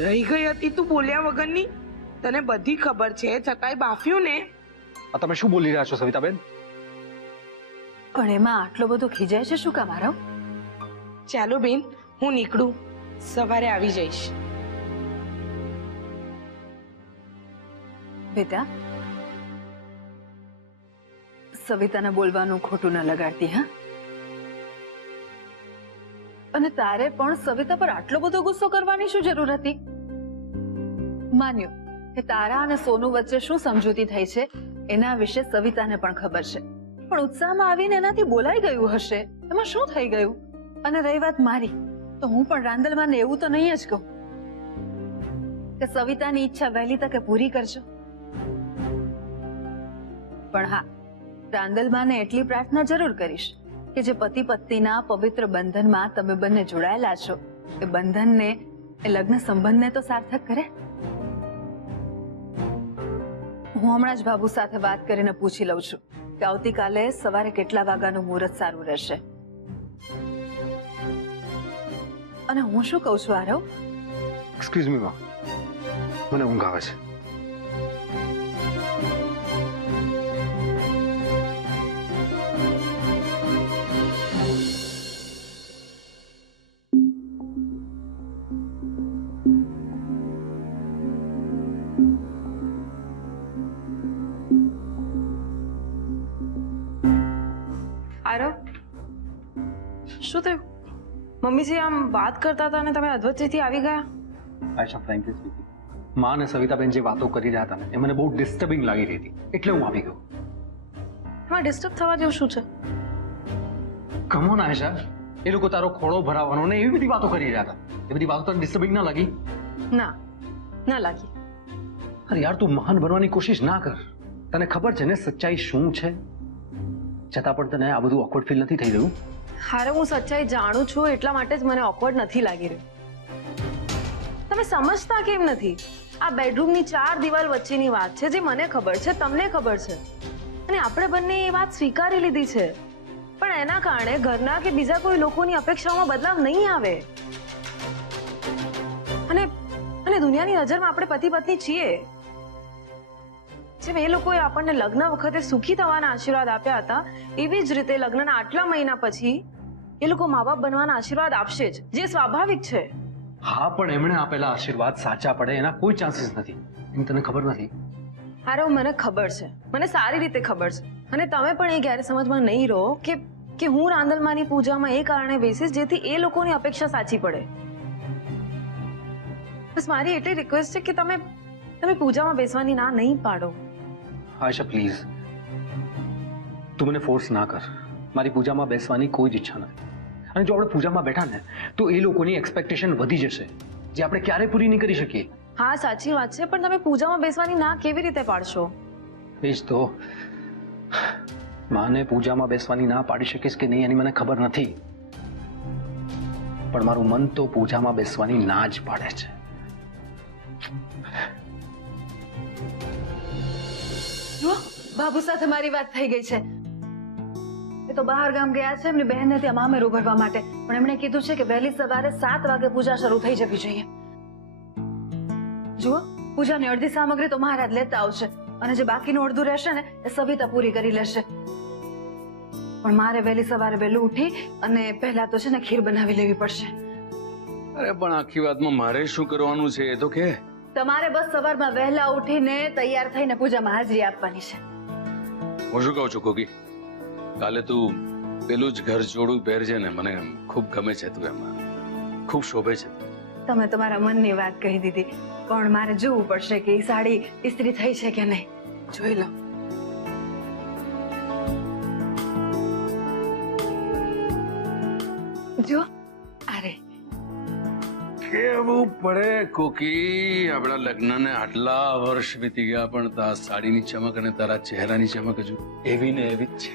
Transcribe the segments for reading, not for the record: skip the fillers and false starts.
રહી ગઈ હતી તું બોલ્યા વગરની. તને બધી ખબર છે છતાંય બાફ્યું ને. આ તમે શું બોલી રહ્યા છો સવિતાબેન? પણ એમાં આટલો બધો ખીજાય છે શું કામ આરવ? ચાલો બેન, હું નીકળું, સવારે આવી જઈશ. બેટા, સવિતાને બોલવાનું ખોટું ન લગાડતી, હા? અને તારે પણ સવિતા પર આટલો બધો ગુસ્સો કરવાની શું જરૂર હતી? માન્યું કે તારા અને સોનુ વચ્ચે શું સમજૂતી થઈ છે એના વિશે સવિતાને પણ ખબર છે, પણ ઉત્સાહમાં આવીને એનાથી બોલાઈ ગયું હશે. એમાં શું થઈ ગયું? અને રહી વાત મારી, તો હું પણ રાંદલમાને એવું તો નહીં જ કહું કે સવિતાની ઈચ્છા વહેલી તકે પૂરી કરજો. પણ હા, રાંદલમાને એટલી પ્રાર્થના જરૂર કરીશ કે જે પતિ પત્નીના પવિત્ર બંધનમાં તમે બંને જોડાયેલા છો એ બંધનને, એ લગ્ન સંબંધને તો સાર્થક કરે. હું હમણાં જ બાબુ સાથે વાત કરીને પૂછી લઉં છું કે આવતીકાલે સવારે કેટલા વાગ્યાનું મુહૂર્ત સારું રહેશે. અને હું શું કહું છું આરવ? એક્સક્યુઝ મી માં, મને ઊંઘ આવે છે. આરવ, શું થયું? મમ્મીજી આમ વાત કરતા હતા અને તમે અધવચ્ચેથી આવી ગયા. આયશા, ફ્રેન્કલી સ્પીકિંગ, માં અને સવિતાબેન જે વાતો કરી રહ્યા હતા ને એ મને બહુ ડિસ્ટર્બિંગ લાગી રહી હતી, એટલે હું આવી ગયો. એમાં ડિસ્ટર્બ થવા જેવું શું છે? કમ ઓન આયશા, એ લોકો તારો ખોળો ભરાવવાનો ને એવી બધી વાતો કરી રહ્યા હતા. એ બધી વાતો તને ડિસ્ટર્બિંગ ના લાગી? ના, ના લાગી. અરે યાર, તું મહાન બનવાની કોશિશ ના કર. તને ખબર છે ને સચ્ચાઈ શું છે, છતાં પણ તને આ બધું ઓકવર્ડ ફીલ નથી થઈ રહ્યું? હારે, હું સચ્ચાઈ જાણું છું એટલા માટે જ મને ઓકવર્ડ નથી લાગી રહ્યું. તમે સમજતા કેમ નથી? આ બેડરૂમની 4 દિવાલ વચ્ચેની વાત છે, જે મને ખબર છે, તમને ખબર છે, અને આપણે બંને એ વાત સ્વીકારી લીધી છે. પણ એના કારણે ઘરના કે બીજા કોઈ લોકોની અપેક્ષાઓમાં બદલાવ નહીં આવે. અને દુનિયાની નજરમાં આપણે પતિ પત્ની છીએ. જેમ એ લોકોએ આપણને લગ્ન વખતે સુખી થવાના આશીર્વાદ આપ્યા હતા, એવી જ રીતે લગ્નના આટલા મહિના પછી એ લોકો મા બાપ બનવાના આશીર્વાદ આપશે જ, જે સ્વાભાવિક છે. હા, પણ એમણે આપેલા આશીર્વાદ સાચા પડે એના કોઈ ચાન્સીસ નથી. એમ તને ખબર નથી? હારો, મને ખબર છે, મને સારી રીતે ખબર છે. અને તમે પણ એ ગેરસમજમાં નહીં રહો કે હું રાંદલમાની પૂજામાં એ કારણે બેસીશ જેથી એ લોકોની અપેક્ષા સાચી પડે. બસ મારી એટલી રિક્વેસ્ટ છે કે તમે પૂજામાં બેસવાની ના નહીં પાડો. આયશા, પ્લીઝ, તું મને ફોર્સ ના કર. મારી પૂજામાં બેસવાની કોઈ જ ઈચ્છા નથી. અને જો આપણે પૂજામાં બેઠા ને તો એ લોકોની એક્સપેક્ટેશન વધી જશે, જે આપણે ક્યારે પૂરી નહીં કરી શકીએ. હા, સાચી વાત છે, પણ તમે પૂજામાં બેસવાની ના કેવી રીતે પાડશો? એ જ તો, માને પૂજામાં બેસવાની ના પાડી શકીશ કે નહીં એની મને ખબર નથી, પણ મારું મન તો પૂજામાં બેસવાની ના જ પાડે છે. જુઓ, બાબુ સાથે મારી વાત થઈ ગઈ છે. એ તો બહાર ગામ ગયા છે એમની બહેનને ત્યાં મામેરું ભરવા માટે, પણ એમણે કીધું છે કે વહેલી સવારે 7 વાગે પૂજા શરૂ થઈ જવી જોઈએ. જુઓ, પૂજાની અડધી સામગ્રી તો મહારાજ લેતા આવશે અને જે બાકીનું અડધું રહેશે ને એ સવિતા પૂરી કરી લેશે. પણ મારે વહેલી સવારે વહેલું ઉઠી અને પહેલા તો છે ને ખીર બનાવી લેવી પડશે. અરે પણ આખી વાતમાં મારે શું કરવાનું છે એ તો કે. તમારે બસ સવારમાં વહેલા ઉઠીને તૈયાર થઈને પૂજામાં હાજરી આપવાની છે. હું શું કહું છું કોકી, કાલે તું પેલું જ ઘર જોડું પહેરજે ને, મને ખૂબ ગમે છે તું, એમાં ખૂબ શોભે છે. તમે તમારા મનની વાત કહી દીધી, પણ મારે જોવું પડશે કે એ સાડી ઇસ્ત્રી થઈ છે કે નહીં. જોઈ લો. જો અરે કેવું પડે કોકી, આપણા લગ્નને આટલા વર્ષ વીતી ગયા પણ તારા સાડીની ચમક અને તારા ચહેરાની ચમક હજુ એવી ને એવી જ છે.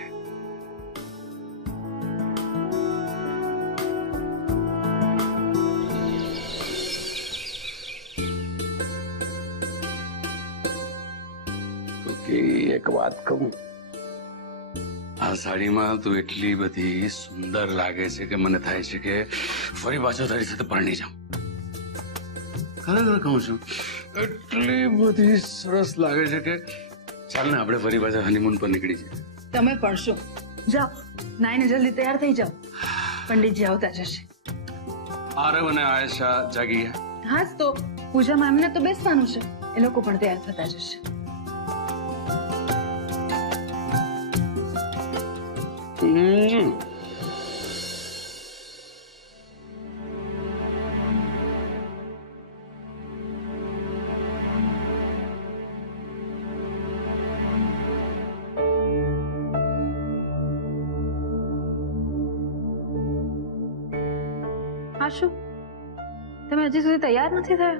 કોકી, એક વાત કહું, આ સાડીમાં તું એટલી બધી સુંદર લાગે છે કે મને થાય છે કે ફરી પાછો તારી સાથે પરણી જાઉં. ખરેખર કહું છું એટલી બધી સરસ લાગે છે કે ચાલ ને આપણે ફરી પાછા હનીમૂન પર નીકળી જઈએ. તમે પણ શું? જાઓ નાઈને જલ્દી તૈયાર થઈ જાઓ, પંડિતજી આવતા જશે. આરવ અને આયેશા જાગી ગયા. હા જ તો પૂજામાં એમને તો બેસવાનું છે, એ લોકો પણ તૈયાર થતા જશે. હા શું તમે હજી સુધી તૈયાર નથી થયા?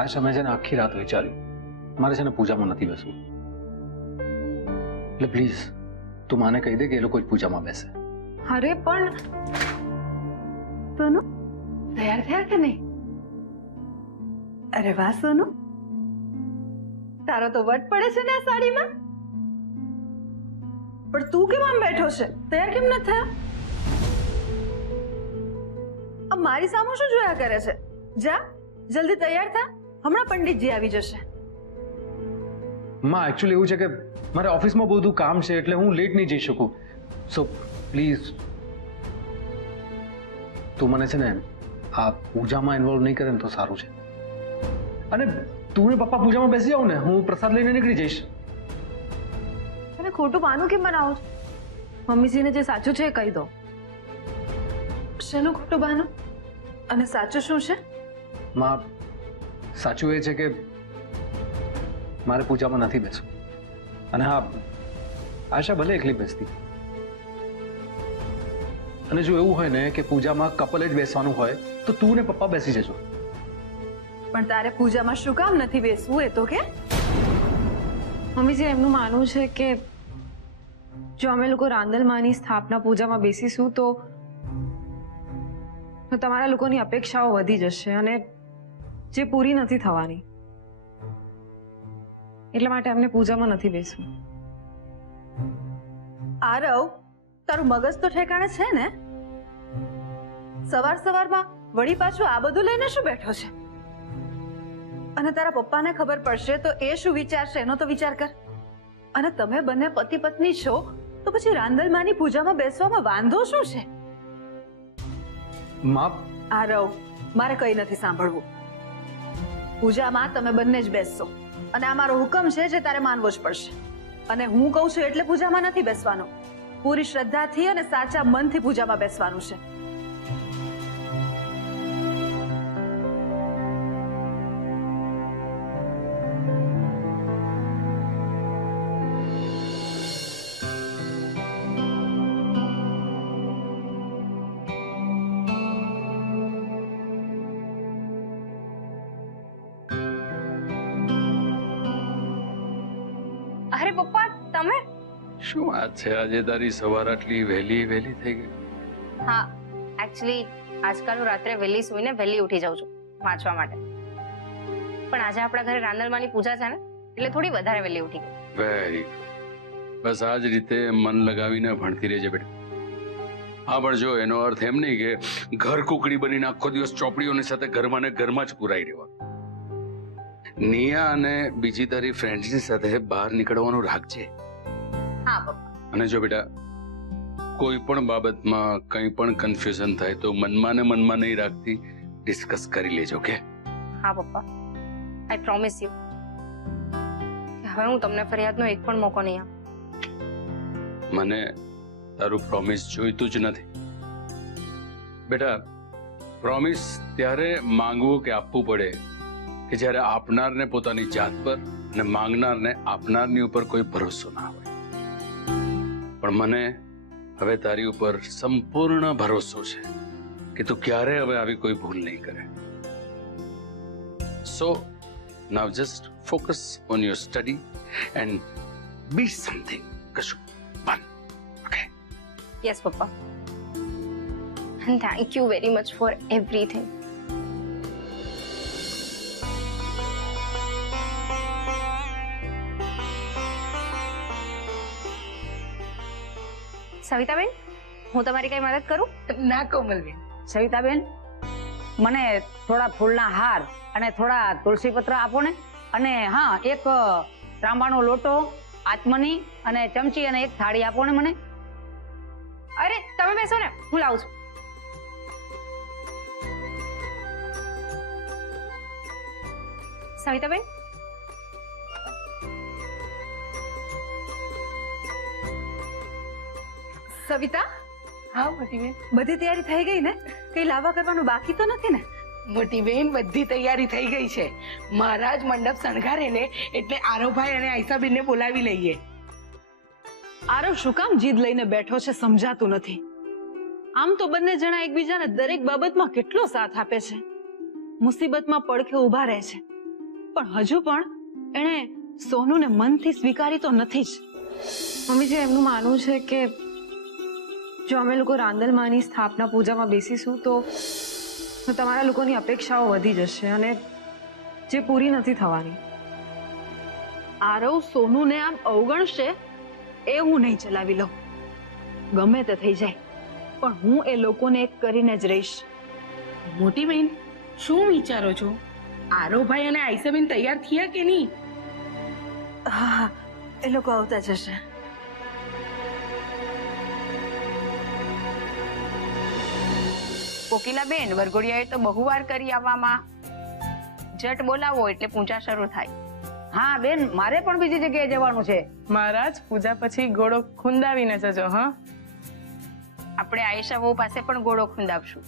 આશા, મેં છે ને આખી રાત વિચાર્યું મારે છે ને પૂજામાં નથી બેસવું, એટલે પ્લીઝ તું માને કહી દે કે એ લોકો જ પૂજામાં બેસે. અરે પણ સોનુ તૈયાર થયા કે નહીં? અરે વાહ સોનુ, તારો તો વટ પડે છે ને આ સાડીમાં. પણ તું કેમ આમ બેઠો છે? તૈયાર કેમ ન થયા? આ મારી સામે શું જોયા કરે છે? જા જલ્દી તૈયાર થા, હમણાં પંડિતજી આવી જશે. માં એકચ્યુઅલી એવું છે કે મારે ઓફિસમાં બહુ બધું કામ છે એટલે હું લેટ નહીં જઈ શકું. સો પ્લીઝ તું મને છે ને આ પૂજામાં ઇન્વોલ્વ નહીં કરે ને તો સારું છે. અને તું ને પપ્પા પૂજામાં બેસી જાવ ને, હું પ્રસાદ લઈને નીકળી જઈશ. તમે ખોટું પાનું કેમ બનાવો છો? મમ્મીજીને જે સાચું છે એ કહી દો. શેનું ખોટું બહાનું અને સાચું શું છે? માં સાચું એ છે કે મારે પૂજામાં નથી બેસવું. અને હા, આશા ભલે એકલી બેસતી, અને જો એવું હોય ને કે પૂજામાં કપલે જ બેસવાનું હોય તો તું ને પપ્પા બેસી જજો. પણ તારે પૂજામાં શું કામ નથી બેસવું એ તો કે? મમ્મીજી એમનું માનવું છે કે જો અમે લોકો રાંદલમાની સ્થાપના પૂજામાં બેસીશું તો તમારા લોકોની અપેક્ષાઓ વધી જશે અને જે પૂરી નથી થવાની. એટલા માટે અમને પૂજામાં નથી બેસવું. આરવ, તારું મગજ તો ઠેકાણે છે ને? સવાર સવારમાં વળી પાછું આ બધું લઈને શું બેઠો છે? અને તારા પપ્પાને ખબર પડશે તો એ શું વિચારશે એનો તો વિચાર કર. અને તમે બંને પતિ પત્ની છો તો પછી રાંદલમાની પૂજામાં બેસવામાં વાંધો શું છે? માં, આરવ, મારે કઈ નથી સાંભળવું. પૂજામાં તમે બંને જ બેસશો અને આ મારો હુકમ છે જે તારે માનવો જ પડશે. અને હું કહું છું એટલે પૂજામાં નથી બેસવાનું. પૂરી શ્રદ્ધાથી અને સાચા મનથી પૂજામાં બેસવાનું છે. અરે પપ્પા તમે? શું વાત છે, આજે તારી સવાર આટલી વહેલી વહેલી થઈ ગઈ? હા, એકચ્યુઅલી આજકાલ હું રાત્રે વહેલી સૂઈને વહેલી ઉઠી જાઉં છું વાંચવા માટે. પણ આજે આપણા ઘરે રાંદલમાની પૂજા છે ને એટલે થોડી વધારે વહેલી ઉઠી ગઈ. વેરી બસ આ જ રીતે મન લગાવીને ભણતી રહેજે બેટા. હા, પણ જો એનો અર્થ એમ નહીં કે ઘર કુકડી બનીને આખો દિવસ ચોપડીઓની સાથે ઘરમાં ને ઘરમાં જ પુરાઈ રહેવા. નિયા અને બીજી તારી ફ્રેન્ડ્સની સાથે બહાર નીકળવાનું રાખજે. હા પપ્પા. અને જો બેટા કોઈ પણ બાબતમાં કંઈ પણ કન્ફ્યુઝન થાય તો મનમાં ને મનમાં નહીં રાખતી, ડિસ્કસ કરી લેજો કે? હા પપ્પા, આઈ પ્રોમિસ યુ કે હવે હું તમને ફરિયાદનો એક પણ મોકો નહીં આપું. મને તારું પ્રોમિસ જોઈતું જ નથી બેટા. પ્રોમિસ ત્યારે માંગવું કે આપવું પડે કે જ્યારે આપનારને પોતાની જાત પર અને માંગનારને આપનારની ઉપર કોઈ ભરોસો ના હોય. પણ મને હવે તારી ઉપર સંપૂર્ણ ભરોસો છે કે તું ક્યારે હવે આવી કોઈ ભૂલ નહીં કરે. So now just focus on your study and be something, કશું બન. Okay? Yes papa, and thank you very much for everything. Savitaben, હું તમારી કઈ મદદ કરું? ના કોમલબેન. સવિતાબેન, મને થોડા ફૂલના હાર અને થોડા તુલસી પત્ર આપો ને. અને હા, એક ત્રાંબાનો લોટો, આચમની અને ચમચી અને એક થાળી આપો ને મને. અરે તમે બેસો ને, હું લાવું છું. સવિતાબેન, સવિતા, હા મોટી બેન. બધી તૈયારી થઈ ગઈ ને? કઈ લાવવા કરવાનું બાકી તો નથી ને? મોટી બેન, બધી તૈયારી થઈ ગઈ છે. મહારાજ મંડપ શણગારે ને એટલે આરોભાઈ અને આયસાબેનને બોલાવી લઈએ. આરવ શું કામ જીદ લઈને બેઠો છે સમજાતું નથી. આમ તો બંને જણા એકબીજાને દરેક બાબતમાં કેટલો સાથ આપે છે, મુસીબતમાં પડખે ઊભા રહે છે, પણ હજુ પણ એણે સોનુને મનથી સ્વીકારી તો નથી જ. મમ્મીજી, એમનું માનવું છે કે જો અમે લોકો રાંદલમાની સ્થાપના પૂજામાં બેસીશું તો તમારા લોકોની અપેક્ષાઓ વધી જશે અને જે પૂરી નથી થવાની. આરવ સોનુને આમ અવગણશે એ હું નહીં ચલાવી લઉં. ગમે તે થઈ જાય, પણ હું એ લોકોને એક કરીને જ રહીશ. મોટી બેન, શું વિચારો છો? આરોભાઈ અને આયસાબેન તૈયાર થયા કે નહીં? હા, એ લોકો આવતા જશે. કોકિલાબેન, વરઘોડિયાએ તો બહુ વાર કરી આવવામાં. જટ બોલાવો એટલે પૂજા શરૂ થાય. હા બેન, મારે પણ બીજી જગ્યાએ જવાનું છે. મહારાજ, પૂજા પછી ઘોડો ખુંદાવીને જજો. હા, આપણે આયેશા વહુ પાસે પણ ઘોડો ખુંદાવશું,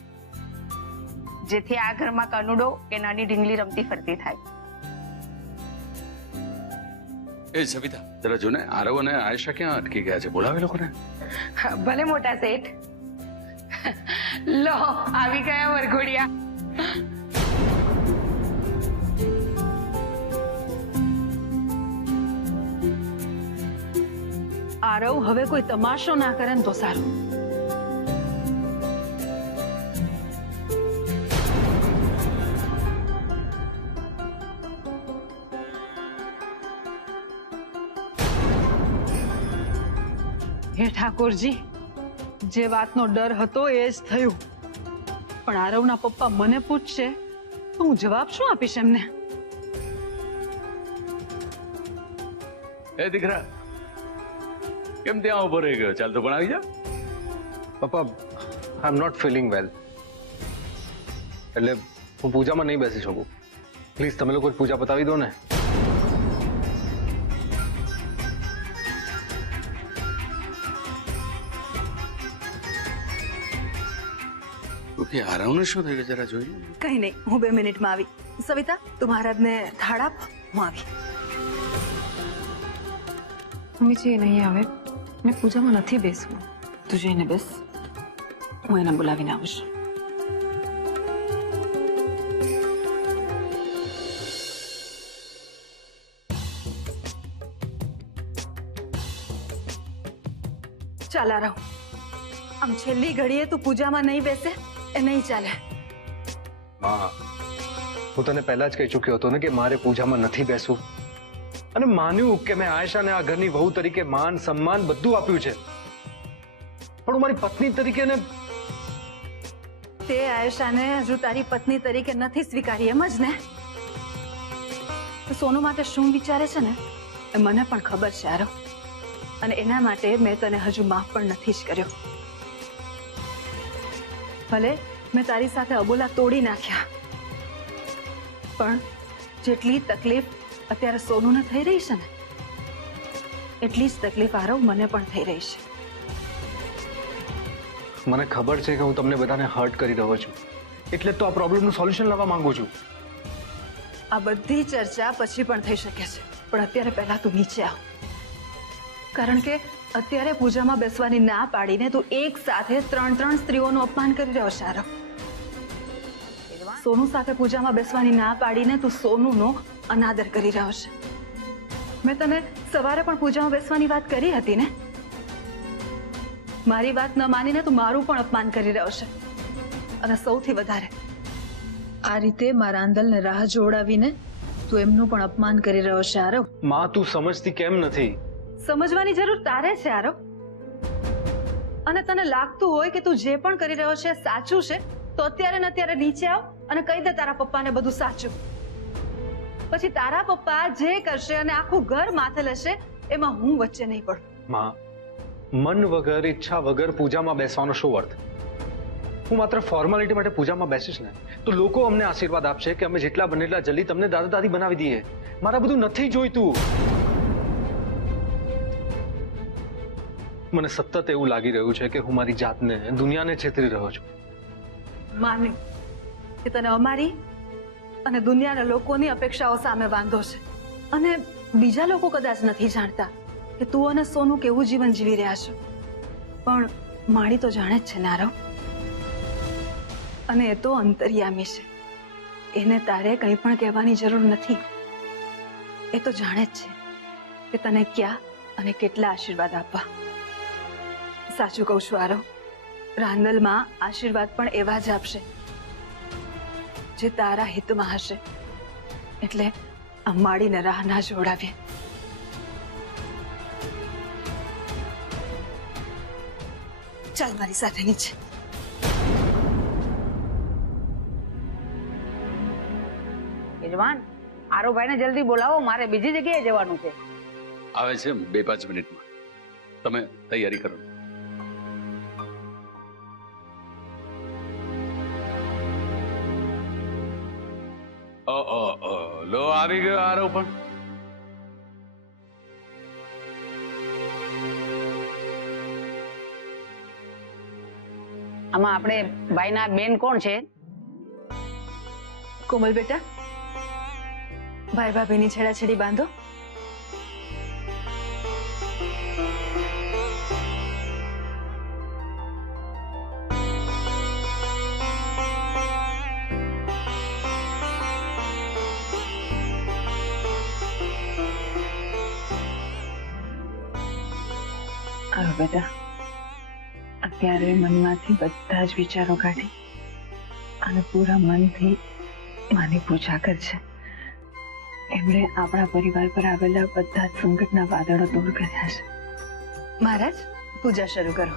જેથી આ ઘરમાં કનુડો કે નાની ઢીંગલી રમતી ફરતી થાય. એ સવિતા, જરા જો ને, આરવ અને આયેશા ક્યાં અટકી ગયા છે? બોલાવે લોકોને. ભલે મોટા શેઠ. લો, આવી ગયા વરઘોડિયા. આરવ હવે કોઈ તમાશો ના કરે ને તો સારું. હે ઠાકોરજી, જે વાતનો ડર હતો એ જ થયું. પણ આરવના પપ્પા મને પૂછશે તો હું જવાબ શું આપીશ એમને? એ દીકરા, કેમ ત્યાં ઉભો રહી ગયો? ચાલ તો પણ આવી જા. પપ્પા, આઈ એમ નોટ ફીલિંગ વેલ, એટલે હું પૂજામાં નહીં બેસી શકું. પ્લીઝ તમે લોકો પૂજા પતાવી દો ને. ઓકે, આરવને શું થયું જરા જોઈએ. કઈ નહીં, હું 2 મિનિટમાં આવી. સવિતા, તું મહારાજને થાળ આપ, હું આવી. મમ્મીજી, એ નહીં આવે. મેં પૂજામાં નથી બેસવું. તું જઈને બેસ, હું એને બોલાવીને આવીશ. ચાલ આરવ, આમ છેલ્લી ઘડીએ તું પૂજામાં નહીં બેસે એ નહીં ચાલે. હા, હું તને પહેલા જ કહી ચૂક્યો હતો ને કે મારે પૂજામાં નથી બેસવું, અને માન્યું કે મેં આયેશાને આ ઘરની વહુ તરીકે માન સન્માન બધું આપ્યું છે, પણ હું મારી પત્ની તરીકે ને તે આયેશાને હજુ તારી પત્ની તરીકે નથી સ્વીકારી, એમ જ ને? સોનુ માટે શું વિચારે છે ને એ મને પણ ખબર છે આરવ, અને એના માટે મેં તને હજુ માફ પણ નથી જ કર્યો. ભલે મેં તારી સાથે અબોલા તોડી નાખ્યા, પણ જેટલી તકલીફ અત્યારે સોનુને થઈ રહી છે ને એટલી જ તકલીફ આરવ મને પણ થઈ રહી છે. મને ખબર છે કે હું તમને બધાને હર્ટ કરી રહ્યો છું, એટલે તો આ પ્રોબ્લેમનું સોલ્યુશન લાવવા માંગુ છું. આ બધી ચર્ચા પછી પણ થઈ શકે છે, પણ અત્યારે પહેલા તું નીચે આવ, કારણ કે અત્યારે પૂજામાં બેસવાની ના પાડીને તું એક સાથે 3 સ્ત્રીઓનું અપમાન કરી રહ્યો છે આરવ. સોનુ સાથે પૂજામાં બેસવાની ના પાડીને તું સોનુનો અનાદર કરી રહ્યો છે. મેં તને સવારે પણ પૂજામાં બેસવાની વાત કરી હતી ને? મારી વાત ન માનીને તું મારું પણ અપમાન કરી રહ્યો છે, અને સૌથી વધારે આ રીતે મારા આંદલને રાહ જોડાવીને તું એમનું પણ અપમાન કરી રહ્યો છે આરવ. માં, તું સમજતી કેમ નથી? સમજવાની જરૂર તારે છે આરવ, અને તને લાગતું હોય કે તું જે પણ કરી રહ્યો છે સાચું છે તો અત્યારે ને અત્યારે નીચે આવ અને કહી દે તારા પપ્પાને બધું સાચું. પછી તારા પપ્પા જે કરશે અને આખું ઘર માથે લેશે એમાં હું વચ્ચે નહીં પડું. માં, મન વગર ઈચ્છા વગર પૂજામાં બેસવાનો શું અર્થ? હું માત્ર ફોર્માલિટી માટે પૂજામાં બેસીશ ને તો લોકો અમને આશીર્વાદ આપશે કે અમે જેટલા બને એટલા જલ્દી તમને દાદા દાદી બનાવી દઈએ. મારા બધું નથી જોઈતું. મને સતત એવું લાગી રહ્યું છે કે હું મારી જાતને દુનિયાને છેતરી રહ્યો છું. માન્યું કે તને અમારી અને દુનિયાના લોકોની અપેક્ષાઓ સામે વાંધો છે, અને બીજા લોકો કદાચ નથી જાણતા કે તું અને સોનું કેવું જીવન જીવી રહ્યા છો, પણ માળી તો જાણે જ છે ને આરવ. અને એ તો અંતર્યામી છે, એને તારે કંઈ પણ કહેવાની જરૂર નથી. એ તો જાણે જ છે કે તને ક્યાં અને કેટલા આશીર્વાદ આપવા. સાચું કહું છું આરવ, રાંદલમાં આશીર્વાદ પણ એવા જ આપશે જે તારા હિતમાં હશે. એટલે આ માળીને રાહ ના જોડાવીએ. ચાલ મારી સાથે નીચે. યજમાન, આરોભાઈને જલ્દી બોલાવો, મારે બીજી જગ્યાએ જવાનું છે. આવે છે 2-5 મિનિટમાં. તમે તૈયારી કરો. લો આવી ગયો આરવ પણ. આમાં આપણે ભાઈના બેન કોણ છે? કોમલ બેટા, ભાઈ ભાભીની છેડાછેડી બાંધો. હવે બેટા, અત્યારે મનમાંથી બધા જ વિચારો કાઢી અને પૂરા મનથી માની પૂજા કરશે. એમણે આપણા પરિવાર પર આવેલા બધા જ સંકટના વાદળો દૂર કર્યા છે. મહારાજ, પૂજા શરૂ કરો.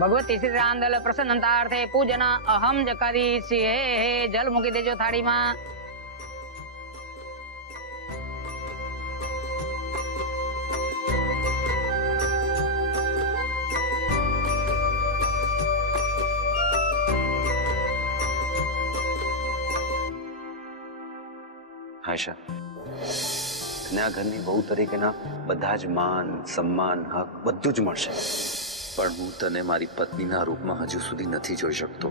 ભગવતી શ્રી રાંદલ પ્રસન્નતાર્થે પૂજન અહમ જ કરીશ. હે જલ મૂકી દેજો થાળીમાં. આયશા, તને આ ઘરની બહુ તરીકેના બધા જ માન, સન્માન, હક બધું જ મળશે, પણ હું તને મારી પત્નીના રૂપમાં હજુ સુધી નથી જોઈ શકતો.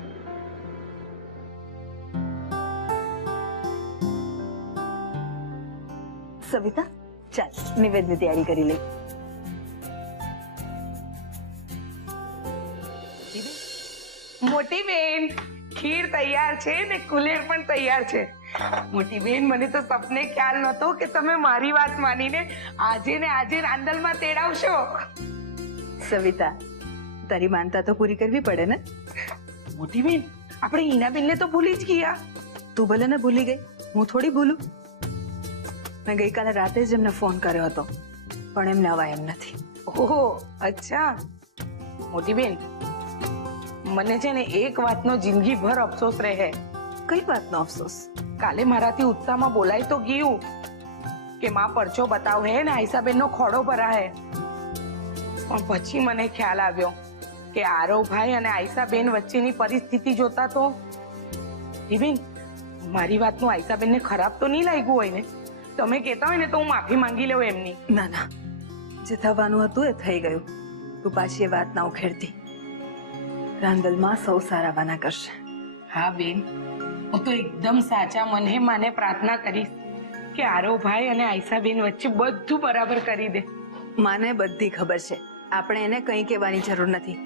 સવિતા, ચાલ નિવેદની તૈયારી કરી લઈ. મોટી બેન, ખીર તૈયાર છે ને કુલેર પણ તૈયાર છે. મોટી બેન, મને તો સપને ખ્યાલ નહોતો કે તમે મારી વાત માનીને આજે ને આજે રાંદલમાં તેડાવશો. સવિતા, તારી માનતા તો પૂરી કરવી પડે ને. મોટી બેન, આપણે હિનાબેનને તો ભૂલી જ ગયા. તું ભલે ને ભૂલી ગઈ, હું થોડી ભૂલું. મેં ગઈકાલે રાતે જ એમને ફોન કર્યો હતો, પણ એમને અવાય એમ નથી. ઓહો, અચ્છા. મોટી બેન, મને છે ને એક વાતનો જિંદગીભર અફસોસ રહે. કઈ વાતનો અફસોસ? કાલે મારાથી ઉત્સાહમાં બોલાય તો ગયું કે માં પરચો બતાવ હે ને આયસાબેનનો ખોડો ભરા હે, પણ પછી મને ખ્યાલ આવ્યો કે આરવભાઈ અને આયસાબેન વચ્ચેની પરિસ્થિતિ જોતા તો બેન, મારી વાતનું આયસાબેનને ખરાબ તો નહીં લાગ્યું હોય ને? તમે કહેતા હોય ને તો હું માફી માંગી લઉં એમની. ના ના, જે થવાનું હતું એ થઈ ગયું. તું પાછી એ વાત ના ઉખેડતી. રાંદલમાં સૌ સારા વાના કરશે. હા બેન, હું તો એકદમ સાચા મને માને પ્રાર્થના કરીશ કે આરવભાઈ અને આયશાબેન વચ્ચે બધું બરાબર કરી દે. માને બધી ખબર છે, આપણે એને કંઈ કહેવાની જરૂર નથી.